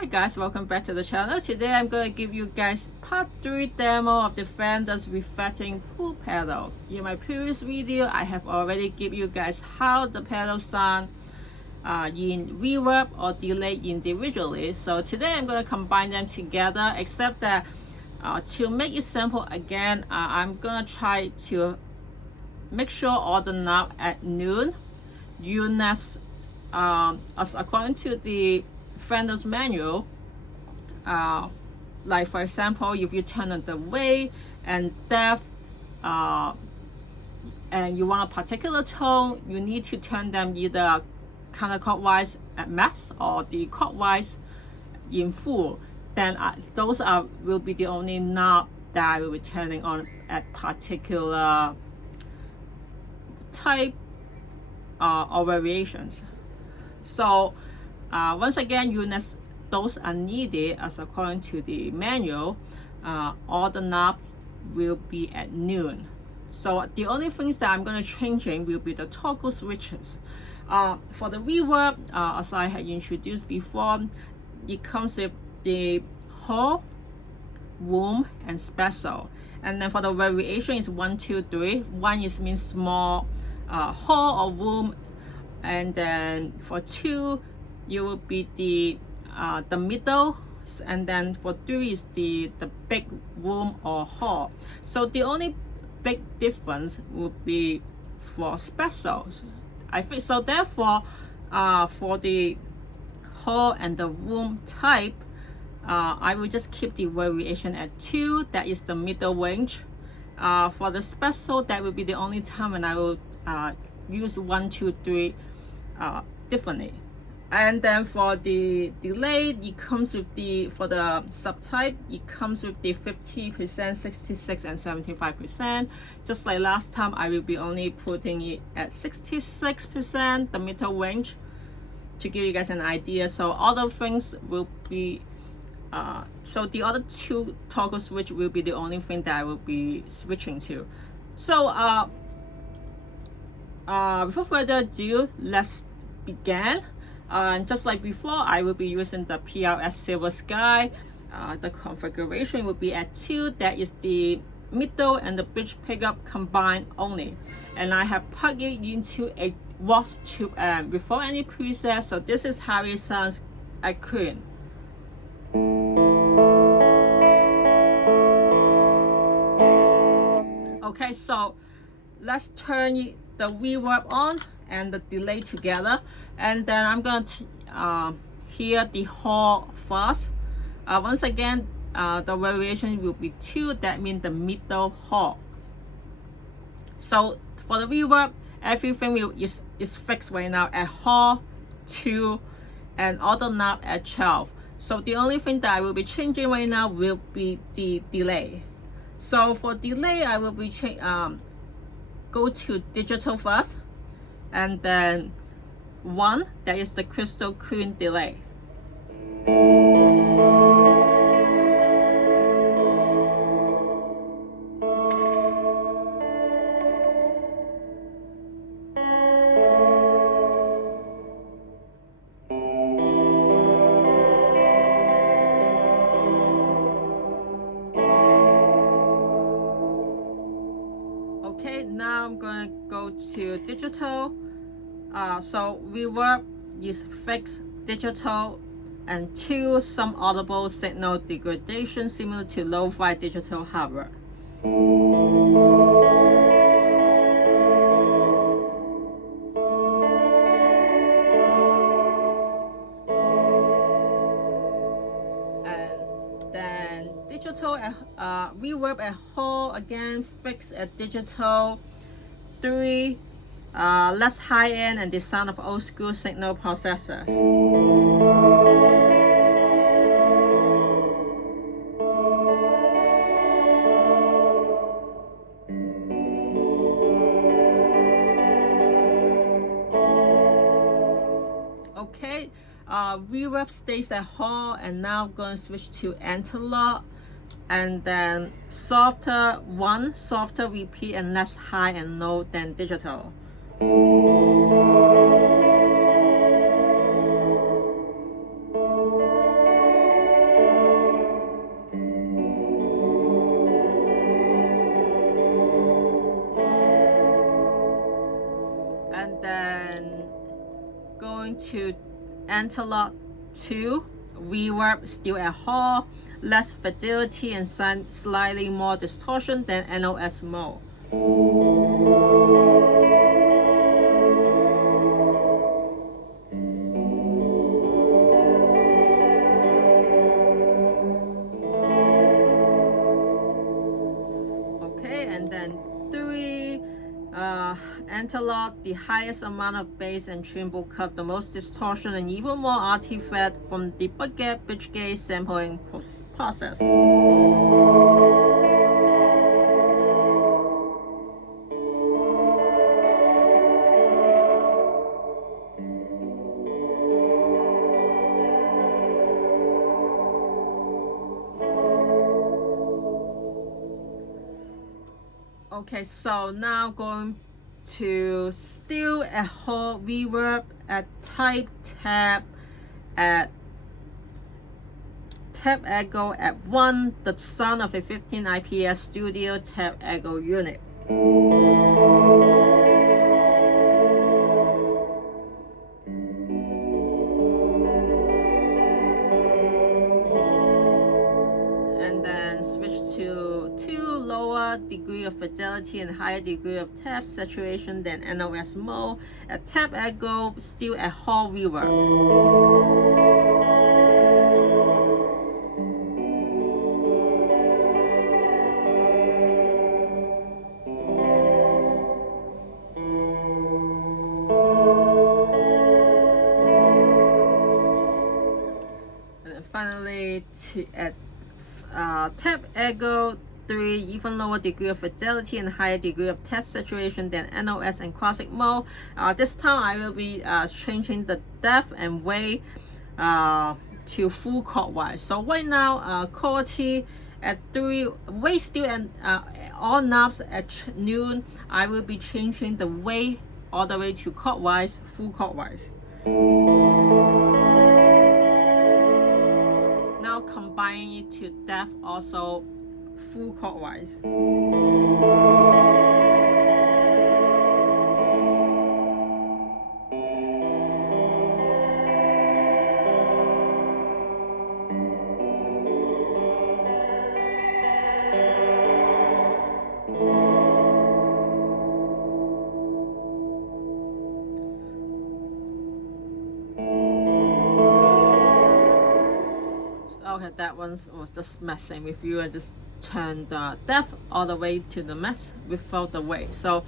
Hi guys, welcome back to the channel. Today I'm going to give you guys part 3 demo of the Fender's reflecting pool pedal. In my previous video, I have already given you guys how the pedal sound in reverb or delay individually. So today I'm going to combine them together, except that to make it simple again, I'm going to try to make sure all the knobs at noon units as according to the Fender's manual. Like for example, if you turn on the weight and depth and you want a particular tone, you need to turn them either counterclockwise at max or the clockwise in full. Then those will be the only knob that I will be turning on at particular type or variations. So once again, units those are needed as according to the manual. All the knobs will be at noon. So the only things that I'm going to change in will be the toggle switches. For the reverb, as I had introduced before, it comes with the whole, room, and special. And then for the variation is 1, 2, 3. 1 is means small hall or room, and then for 2 it will be the middle, and then for 3 is the big room or hall. So the only big difference would be for specials, I think. So therefore for the hall and the room type, I will just keep the variation at 2, that is the middle range. For the special, that will be the only time when I will use 1, 2, 3 differently. And then for the delay, it comes with for the subtype, it comes with the 50%, 66, and 75%. Just like last time, I will be only putting it at 66%, the middle range, to give you guys an idea. So other things will be so the other 2 toggle switch will be the only thing that I will be switching to. So without further ado, let's begin. Just like before, I will be using the PRS Silver Sky. The configuration will be at 2, that is the middle and the bridge pickup combined only. And I have plugged it into a Vox tube amp without any preset, so this is how it sounds at current. Okay, so let's turn the reverb on and the delay together, and then I'm going to hear the hall first. Once again, the variation will be 2, that means the middle hall. So for the reverb, everything is fixed right now at hall, 2, and all the knob at 12. So the only thing that I will be changing right now will be the delay. So for delay, I will be go to digital first, and then 1, that is the crystal clean delay. Okay, now I'm going to go to digital. So reverb is fixed digital, and 2, some audible signal degradation similar to lo-fi digital hardware. And then digital reverb at whole, again fixed at digital. 3, less high end and the sound of old school signal processors. Okay, reverb stays at whole, and now I'm going to switch to anti-lock, and then softer 1, softer repeat, and less high and low than digital. to Interlock 2 Reverb, still at Hall, less fidelity and slightly more distortion than NOS mode. Okay, and then 3 Interlock, the highest amount of bass and treble cut, the most distortion and even more artifact from the bucket pitch gauge sampling process. Okay, so now going to still at Hall Reverb at Type Tab at Tab Echo at 1, the sound of a 15 IPS Studio Tab Echo unit. And then switch to 2 lower degree of fidelity and higher degree of tab saturation than NOS mode at Tab Echo, still at Hall Reverb. Finally, at Tab Echo 3, even lower degree of fidelity and higher degree of tab saturation than NOS and classic mode. This time I will be changing the depth and weight to full chord wise. So right now, quality at 3, weight still, and all knobs at noon. I will be changing the weight all the way to chord wise, full chord wise. Now combining it to depth, also full chord wise. Okay, that one was just messing with you. I just turned the depth all the way to the max without the weight. So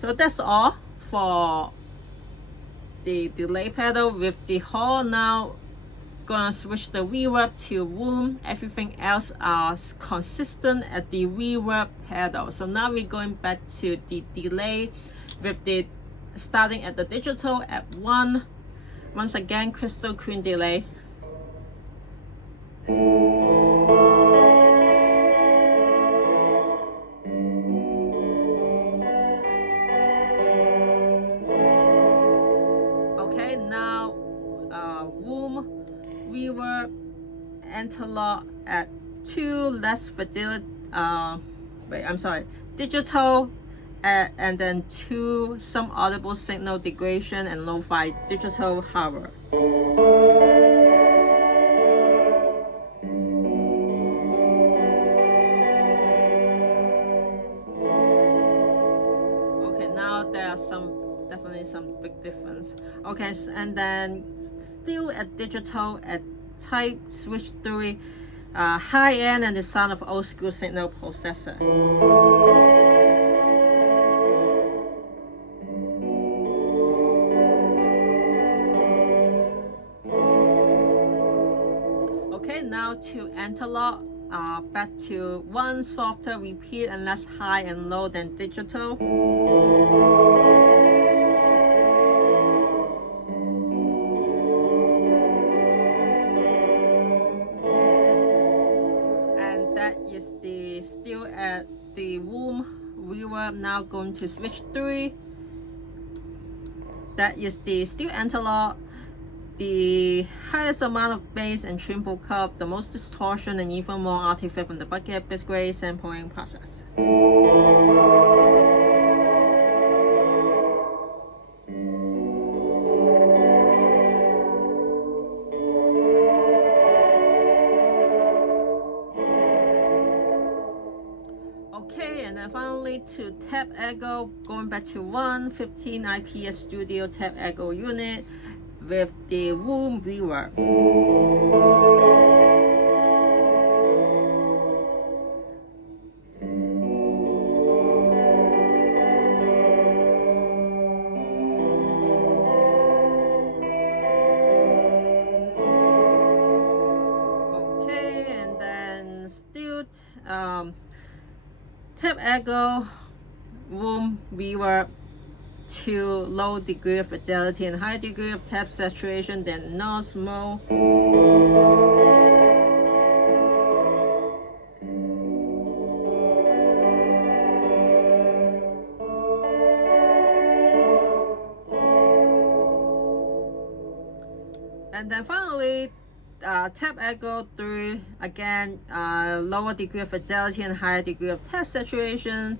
that's all for the delay pedal with the Hall. Now gonna switch the reverb to room. Everything else is consistent at the reverb pedal. So now we're going back to the delay with the starting at the digital at 1. Once again, crystal clean delay. Okay, now room reverb interlock at 2, less fidelity, digital, and then 2, some audible signal degradation and lo-fi digital hover. Definitely some big difference. Okay, and then still at digital at type switch 3, high end and the sound of old school signal processor. Okay, now to interlock, back to 1, softer repeat and less high and low than digital. Is the still at the room reverb. Now going to switch 3. That is the still interlock, the highest amount of bass and treble cut, the most distortion and even more artifact from the bucket bass grade sampling process. and then finally to tap echo, going back to 115 IPS studio tap echo unit with the room reverb. Okay, and then still tap echo, room reverb, to low degree of fidelity and high degree of tap saturation, then noise mode. And then finally, tap echo through again, lower degree of fidelity and higher degree of tap saturation,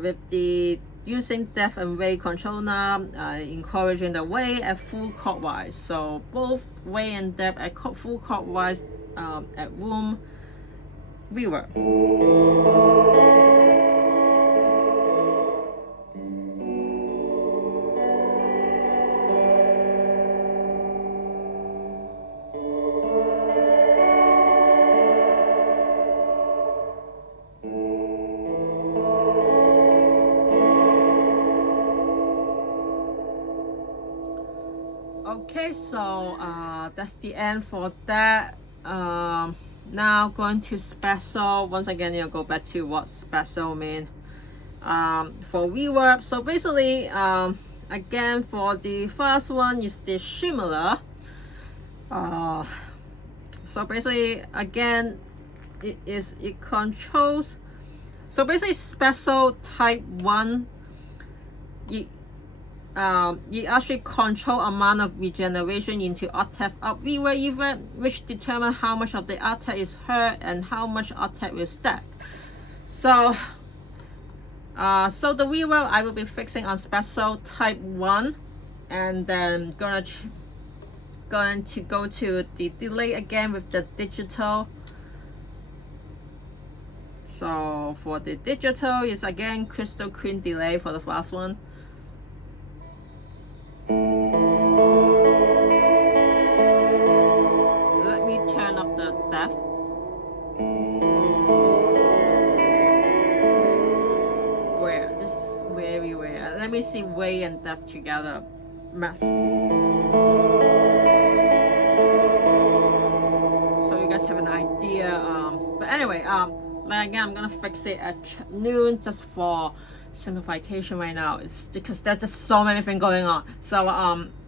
with the using depth and weight control knob, encouraging the weight at full clockwise. So both weight and depth at full clockwise at room reverb. Okay, so that's the end for that. Now going to special. Once again, you'll go back to what special mean. For reverb, so basically, again for the first one is the shimmer. So basically, again, it controls. So basically, special type 1. You actually control amount of regeneration into octave up reverb, which determine how much of the octave is heard and how much octave will stack. So the reverb I will be fixing on special type 1, and then going to go to the delay again with the digital. So for the digital is again crystal clean delay for the first one. Let me turn up the depth. Where? This is very rare. Let me see weight and depth together. Mass. So you guys have an idea. But anyway, like again, I'm gonna fix it at noon just for simplification right now. It's because there's just so many things going on. So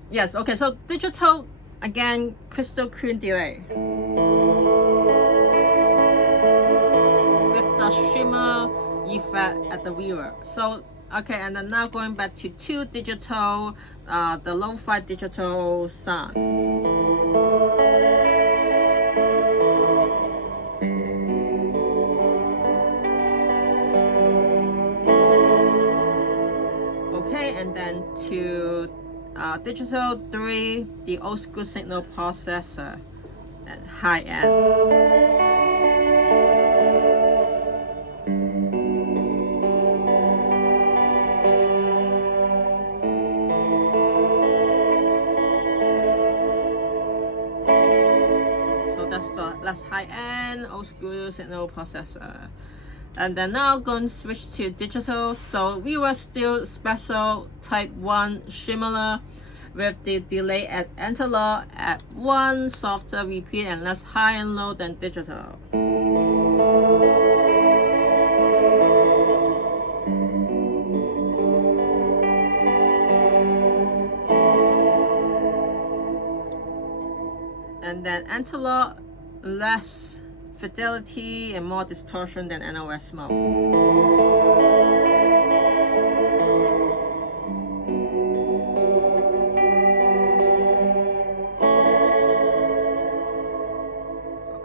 yes, okay, so digital again, crystal clean delay with the shimmer effect at the reverb. So okay, and then now going back to 2 digital, the lo-fi digital sound. And then to digital 3, the old school signal processor at high end. So that's high end old school signal processor. And then now going to switch to digital. So we were still special type 1 shimmer with the delay at analog at 1, softer repeat and less high and low than digital. And then analog, less fidelity and more distortion than NOS mode.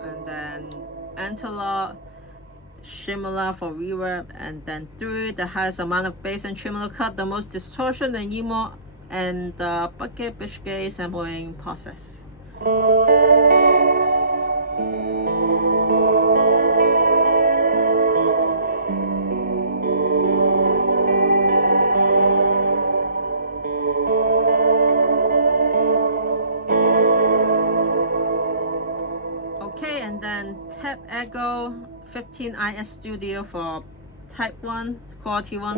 And then analog, shimmer for reverb, and then 3, the highest amount of bass and tremolo cut, the most distortion and emo, and the bucket Bishkay sampling process. Okay, and then Tap Echo 15 IS Studio for type 1, quality 1.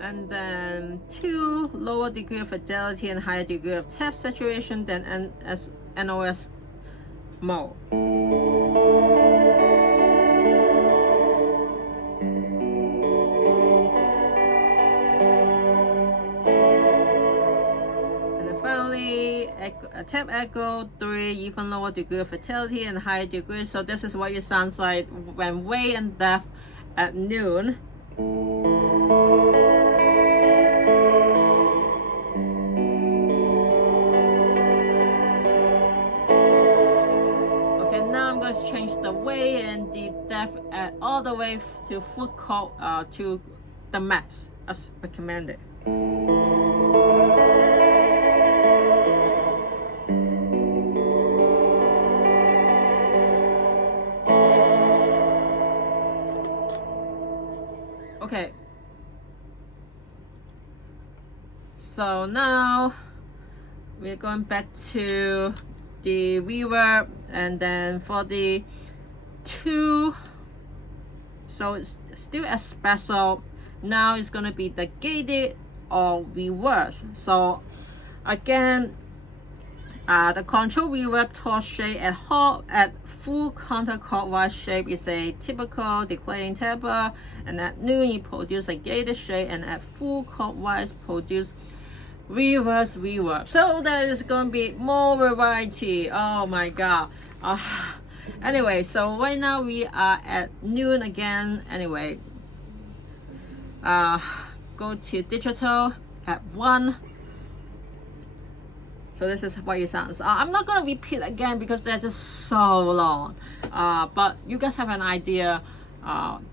And then 2, lower degree of fidelity and higher degree of tap saturation than NOS mode. And then finally, Tap Echo 3, even lower degree of fidelity and higher degree. So this is what it sounds like when way and depth at noon. To change the way and the depth all the way to full chord to the max as recommended. Okay, so now we're going back to the reverb, and then for the 2, so it's still a special. Now it's gonna be the gated or reverse. So again, the control reverb torch shape at full counterclockwise shape is a typical declining taper, and at noon it produces a gated shape, and at full clockwise produce reverse reverb. So there is going to be more variety. Oh my god. Anyway, so right now we are at noon again. Anyway, go to digital at 1. So this is what it sounds. I'm not going to repeat again because they're just so long. But you guys have an idea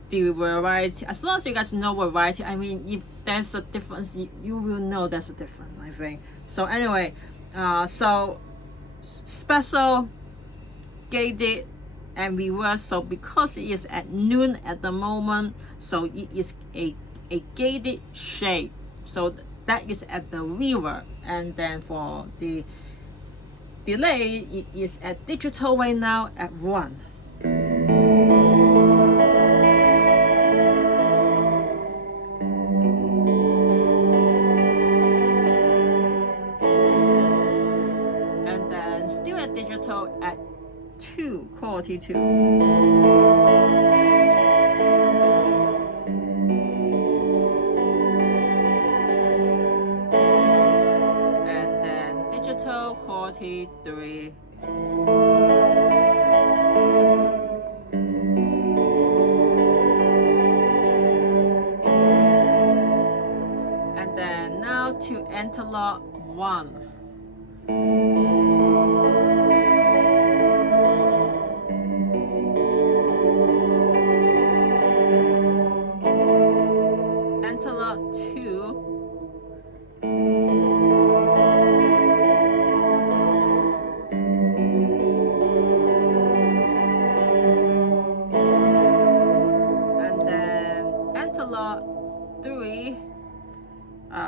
the variety. As long as you guys know variety, I mean, if there's a difference, you will know there's a difference, I think. So anyway, so special, gated, and reverse. So because it is at noon at the moment, so it is a gated shape. So that is at the reverb. And then for the delay, it is at digital right now at 1. And then still at digital at 2, quality 2. Quality 3. And then now to interlock 1. Interlock 2.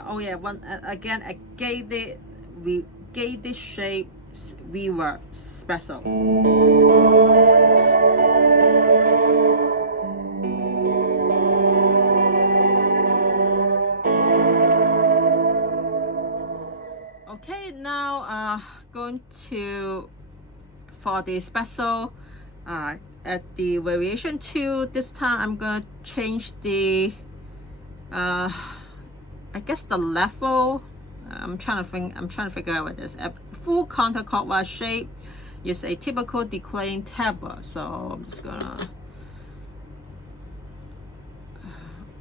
Oh yeah, one again a gated shape reverb special. Okay, now going to for the special at the variation 2. This time I'm gonna change the I guess the level. I'm trying to figure out what this. A full counterclockwise shape is a typical declining taper. So I'm just gonna.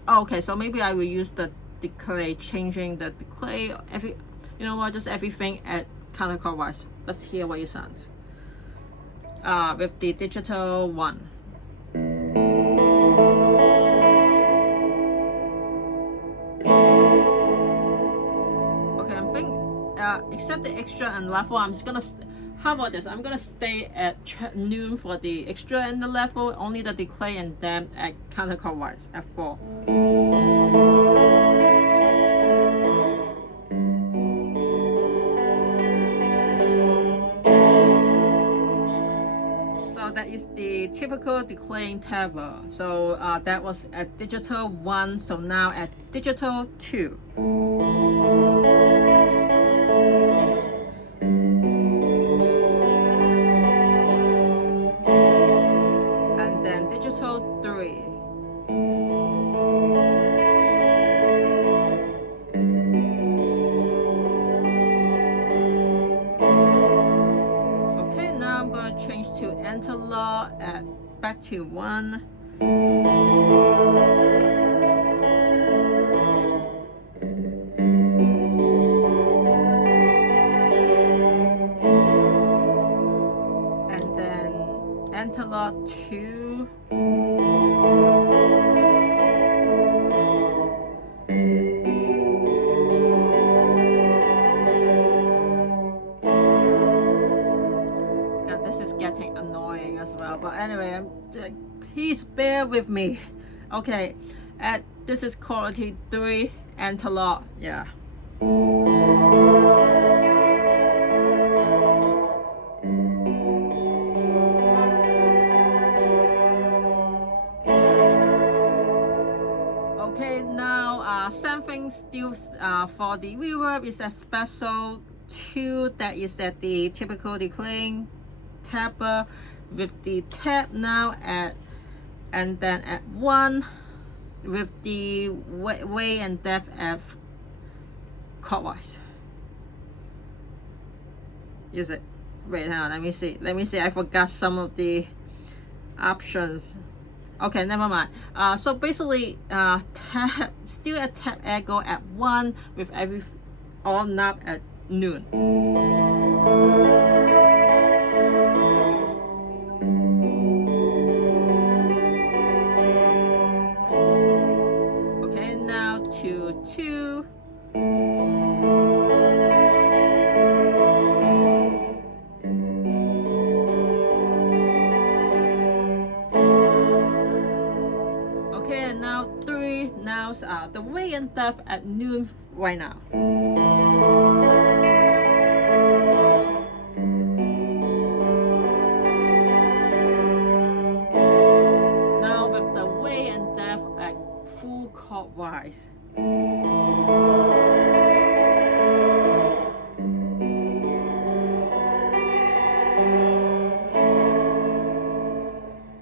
Okay, so maybe I will use the decay, changing the decay every. You know what? Just everything at counterclockwise. Let's hear what it sounds. With the digital 1. Except the extra and level, I'm just gonna How about this? I'm gonna stay at noon for the extra and the level, only the decay, and then at counterclockwise at 4. So that is the typical decaying tabla. So that was at digital 1, so now at digital 2. And then digital 3. Okay, now I'm going to change to interlock at back to 1. And then interlock 2. This is getting annoying as well, but anyway, please bear with me. Okay, this is quality 3 interlock. Yeah. Okay, now something still for the reverb is a special 2 that is at the typical decaying tab with the tab now at, and then at 1 with the weight and depth at clockwise. Use it. Wait, hang on, let me see. I forgot some of the options. Okay, never mind. So basically, tab, still a tab echo at 1 with every all knob at noon. Okay, now to 2. Okay, and now 3. Now the weight and depth at noon right now. Now with the weight and depth at full clockwise.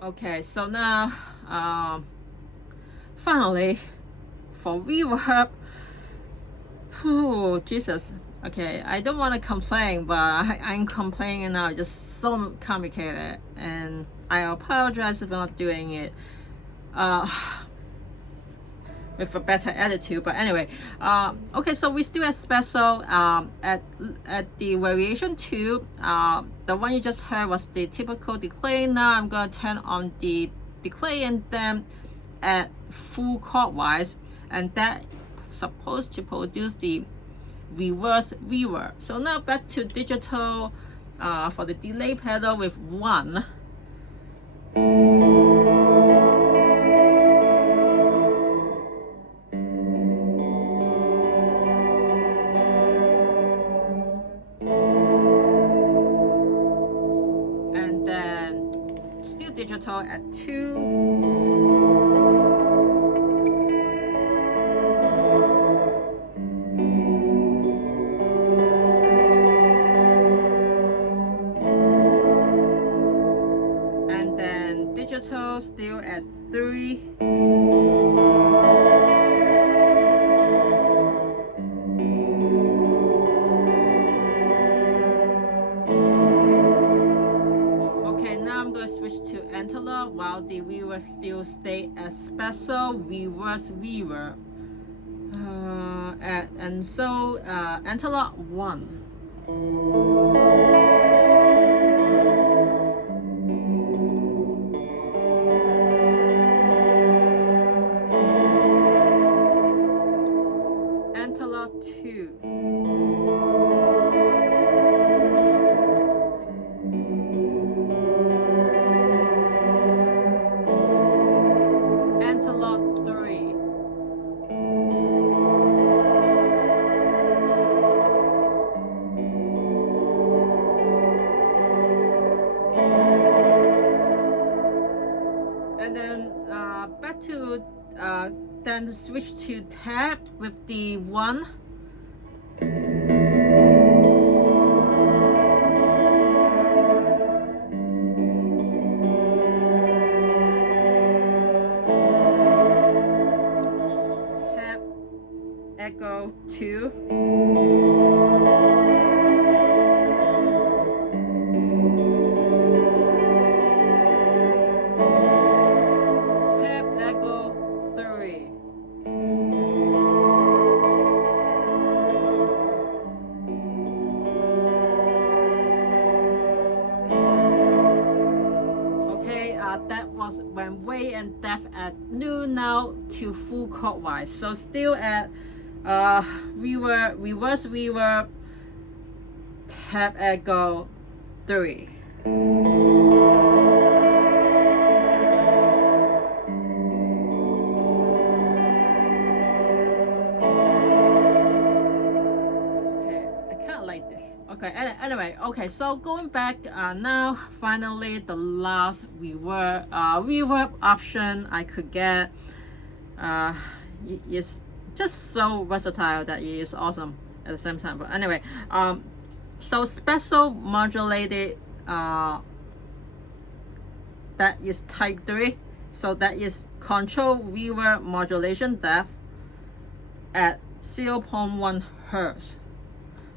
Okay, so now finally for reverb. Oh Jesus. Okay, I don't want to complain, but I'm complaining now. It's just so complicated, and I apologize if I'm not doing it with a better attitude. But anyway, okay, so we still have special at the variation 2. The one you just heard was the typical decay. Now I'm going to turn on the decay and then at full clockwise, and that supposed to produce the reverse reverb. So now back to digital for the delay pedal with 1. And then still digital at 2. Digital still at 3. Okay, now I'm going to switch to interlock while the reverb still stay as special reverse reverb. And so interlock 1. Interlock 2. And then back to then switch to tab with the 1. Tab echo 2. Tab echo 3. That was when way and depth at noon, now to full chordwise. So still at reverb, reverse reverb, tab echo 3. Okay, anyway, okay, so going back now, finally the last reverb option I could get is just so versatile that it is awesome at the same time. But anyway, so special modulated, that is type 3, so that is control reverb modulation depth at 0.1 Hertz.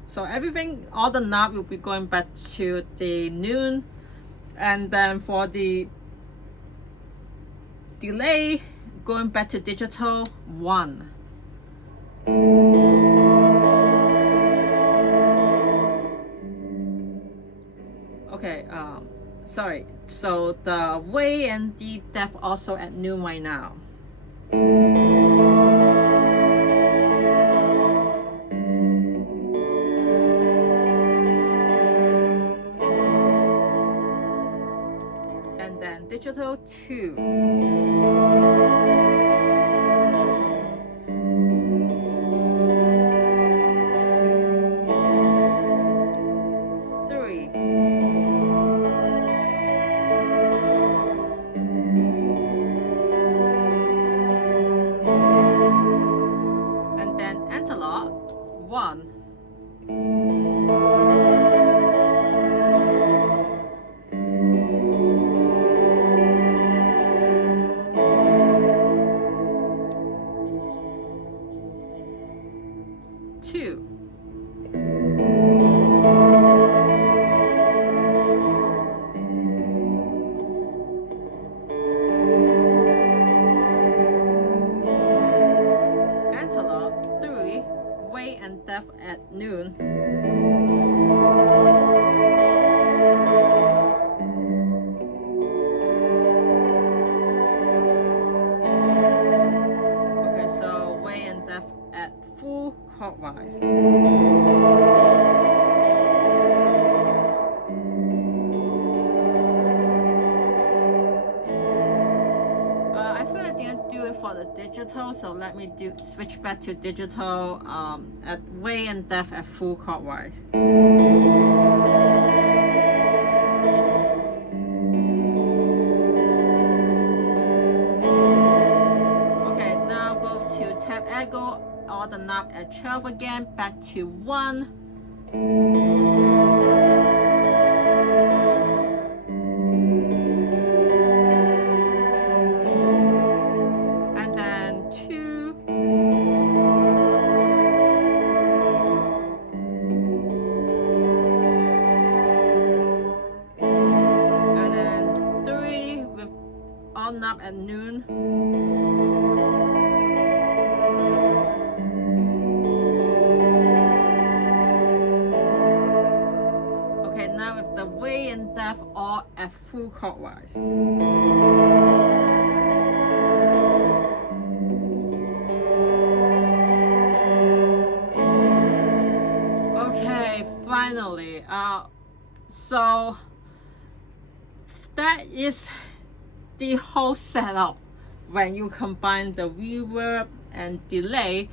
So everything, all the knob will be going back to the noon, and then for the delay, going back to digital 1. Okay, sorry. So the way and the depth also at noon right now. And then digital 2. And then analog 1. Analog 3, way and depth at noon. Okay, so way and depth at full chordwise. I feel I didn't do it for the digital, so let me switch back to digital at way and depth at full chordwise. Okay, now go to tab echo, all the knob at 12 again, back to 1. And then 2. And then 3 with all knob at noon. Okay, now with the way and depth all at full chordwise. Okay, finally, so that is the whole setup when you combine the reverb and delay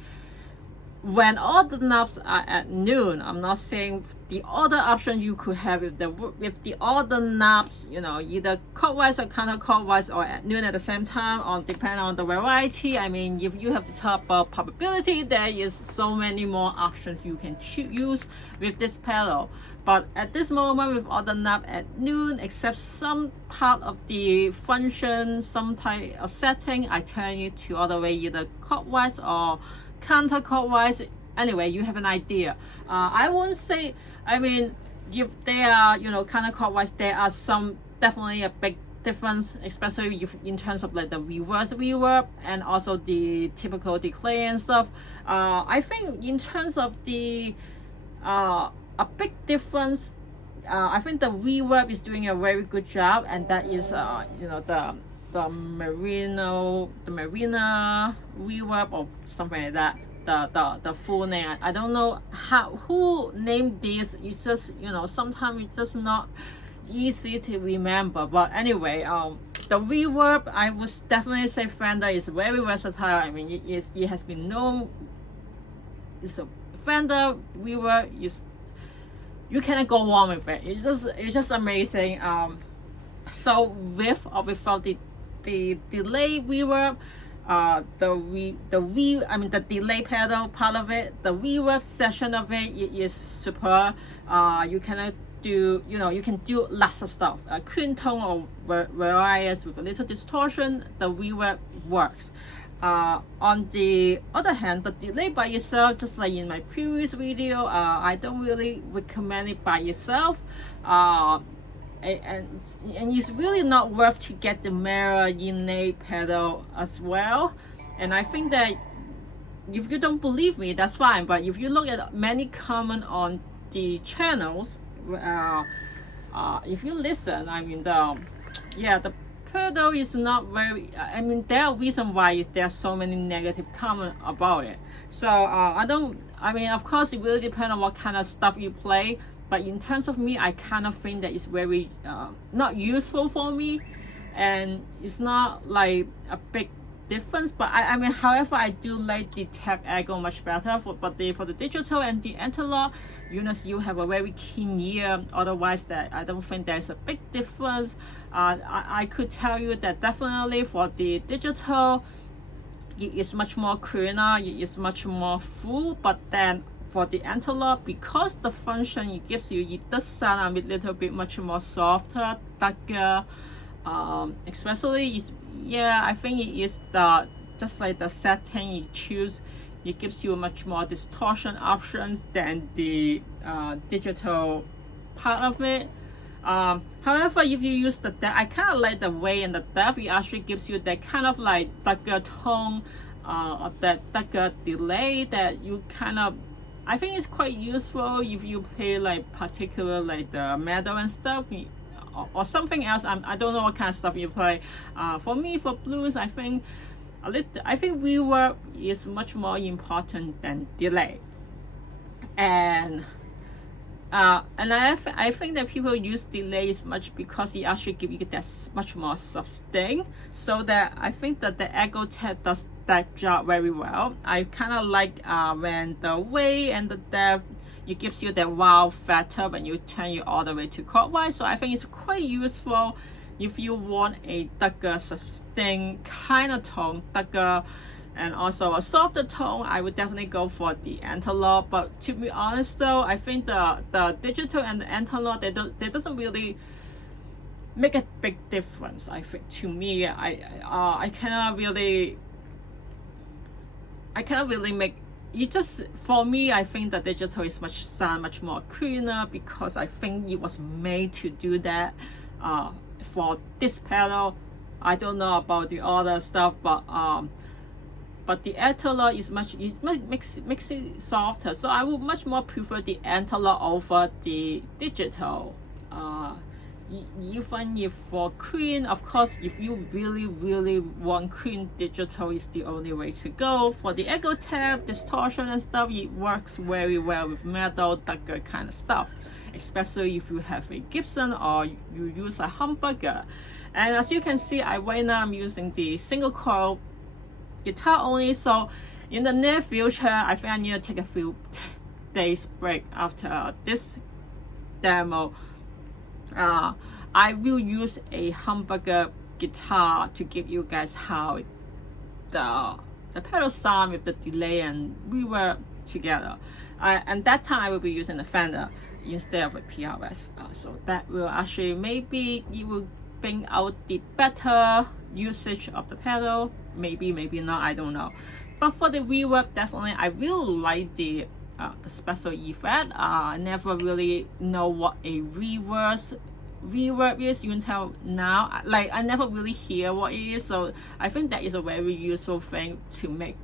when all the knobs are at noon, I'm not saying the other option you could have with the other knobs, you know, either clockwise or counterclockwise or at noon at the same time, or depending on the variety. I mean, if you have to talk about probability, there is so many more options you can use with this pedal. But at this moment, with all the knob at noon, except some part of the function, some type of setting, I turn it to all the way either clockwise or counterclockwise. Anyway, you have an idea. I won't say, I mean, if they are, you know, counterclockwise, there are some definitely a big difference, especially if in terms of like the reverse reverb and also the typical delay and stuff. I think in terms of the a big difference, I think the reverb is doing a very good job, and that is you know, the Marina reverb or something like that. The full name, I don't know who named this. It's just, you know, sometimes it's just not easy to remember. But anyway, the reverb, I would definitely say Fender is very versatile. I mean, it has been known. It's a Fender reverb is, you cannot go wrong with it. It's just amazing. So with or without the delay reverb, I mean the delay pedal part of it, the reverb section of it, is super. You cannot do, you know, you can do lots of stuff. Clean tone or various with a little distortion, the reverb works. On the other hand, the delay by itself, just like in my previous video, I don't really recommend it by itself. And it's really not worth to get the mirror innate pedal as well. And I think that if you don't believe me, that's fine. But if you look at many comments on the channels, if you listen, I mean, the pedal is not very, I mean, there are reasons why there's so many negative comments about it. So I mean, of course, it really depends on what kind of stuff you play. But in terms of me, I kind of think that it's very not useful for me, and it's not like a big difference. But I mean, however, I do like the tap echo much better. For the digital and the analog, you have a very keen ear. Otherwise, that I don't think there's a big difference. I could tell you that definitely for the digital, it is much more cleaner. It is much more full. But then for the analog, because the function it gives you, it does sound a little bit much more softer, darker. Especially I think it is just like the setting you choose, it gives you much more distortion options than the digital part of it. However, if you use the depth, I kind of like the way in the depth it actually gives you that kind of like darker tone, of that darker delay that you kind of, I think it's quite useful if you play like particular like the metal and stuff, or something else. I don't know what kind of stuff you play. For me, for blues, I think reverb is much more important than delay. And I think that people use delays much because it actually gives you that much more sustain. So that I think that the echo tap does that job very well. I kind of like when the way and the depth, it gives you that wow factor when you turn it all the way to clockwise. So I think it's quite useful if you want a darker sustain kind of tone, darker and also a softer tone. I would definitely go for the analog. But to be honest though, I think the digital and the analog, they doesn't really make a big difference. I think to me, I cannot really make it. Just for me, I think the digital is sound much more cleaner because I think it was made to do that. For this pedal, I don't know about the other stuff, but the analog is makes it softer. So I would much more prefer the analog over the digital. Even if for clean, of course, if you really want clean, digital is the only way to go. For the echo tap, distortion and stuff, it works very well with metal, darker kind of stuff, especially if you have a Gibson or you use a humbucker. And as you can see, right now I'm using the single coil guitar only, so in the near future, I think I need to take a few days break after this demo. I will use a humbucker guitar to give you guys how the pedal sound with the delay and reverb together. And that time I will be using the Fender instead of a PRS. So that will actually, maybe it will bring out the better usage of the pedal. Maybe not, I don't know. But for the reverb, definitely I really like the special effect. I never really know what a reverb is until now. Like, I never really hear what it is, so I think that is a very useful thing to make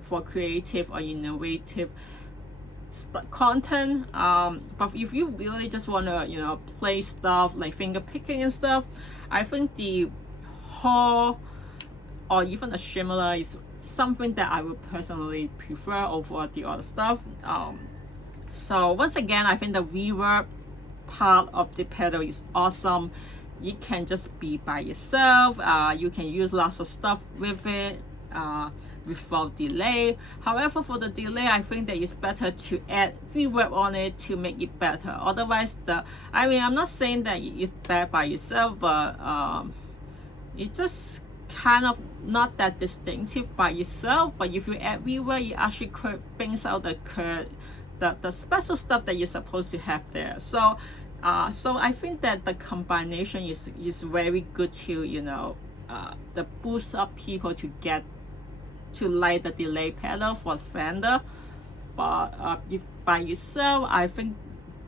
for creative or innovative content. But if you really just want to, you know, play stuff like finger picking and stuff, I think the Hall or even the Shimmer is something that I would personally prefer over the other stuff. So once again, I think the reverb part of the pedal is awesome. You can just be by yourself. You can use lots of stuff with it without delay. However, for the delay, I think that it's better to add reverb on it to make it better. Otherwise, I mean, I'm not saying that it's bad by itself, but it's just kind of not that distinctive by itself. But if you add reverb, it actually brings out the special stuff that you're supposed to have there. So I think that the combination is very good to, you know, the boost up people to like the delay pedal for Fender. But if by yourself, I think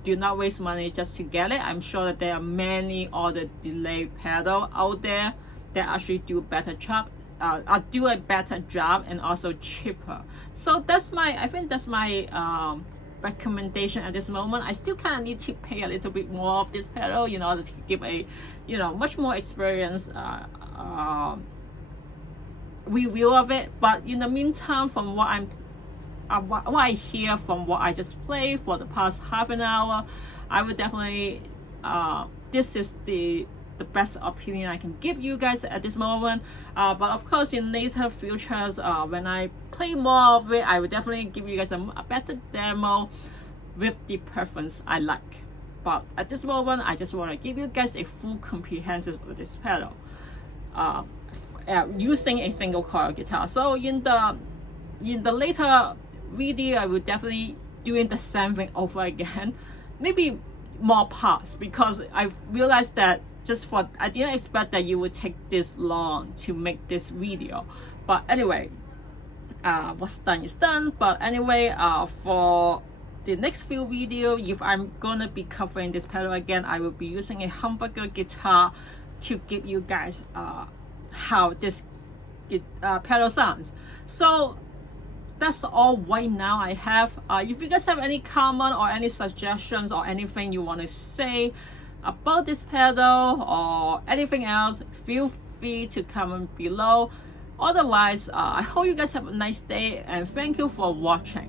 do not waste money just to get it. I'm sure that there are many other delay pedal out there that actually do a better job and also cheaper. So I think that's my recommendation at this moment. I still kind of need to pay a little bit more of this pedal in order to give a, you know, much more experience review of it. But in the meantime, from what I hear from what I just played for the past half an hour, I would definitely this is the best opinion I can give you guys at this moment. But of course, in later futures, when I play more of it, I will definitely give you guys a better demo with the preference I like. But at this moment, I just want to give you guys a full comprehensive of this pedal using a single coil guitar. So in the later video, I will definitely doing the same thing over again, maybe more parts, because I realized that I didn't expect that you would take this long to make this video. But anyway, what's done is done. But anyway, for the next few video, if I'm gonna be covering this pedal again, I will be using a humbucker guitar to give you guys how this pedal sounds. So that's all right now I have. If you guys have any comment or any suggestions or anything you want to say about this pedal or anything else, feel free to comment below. Otherwise, I hope you guys have a nice day, and thank you for watching.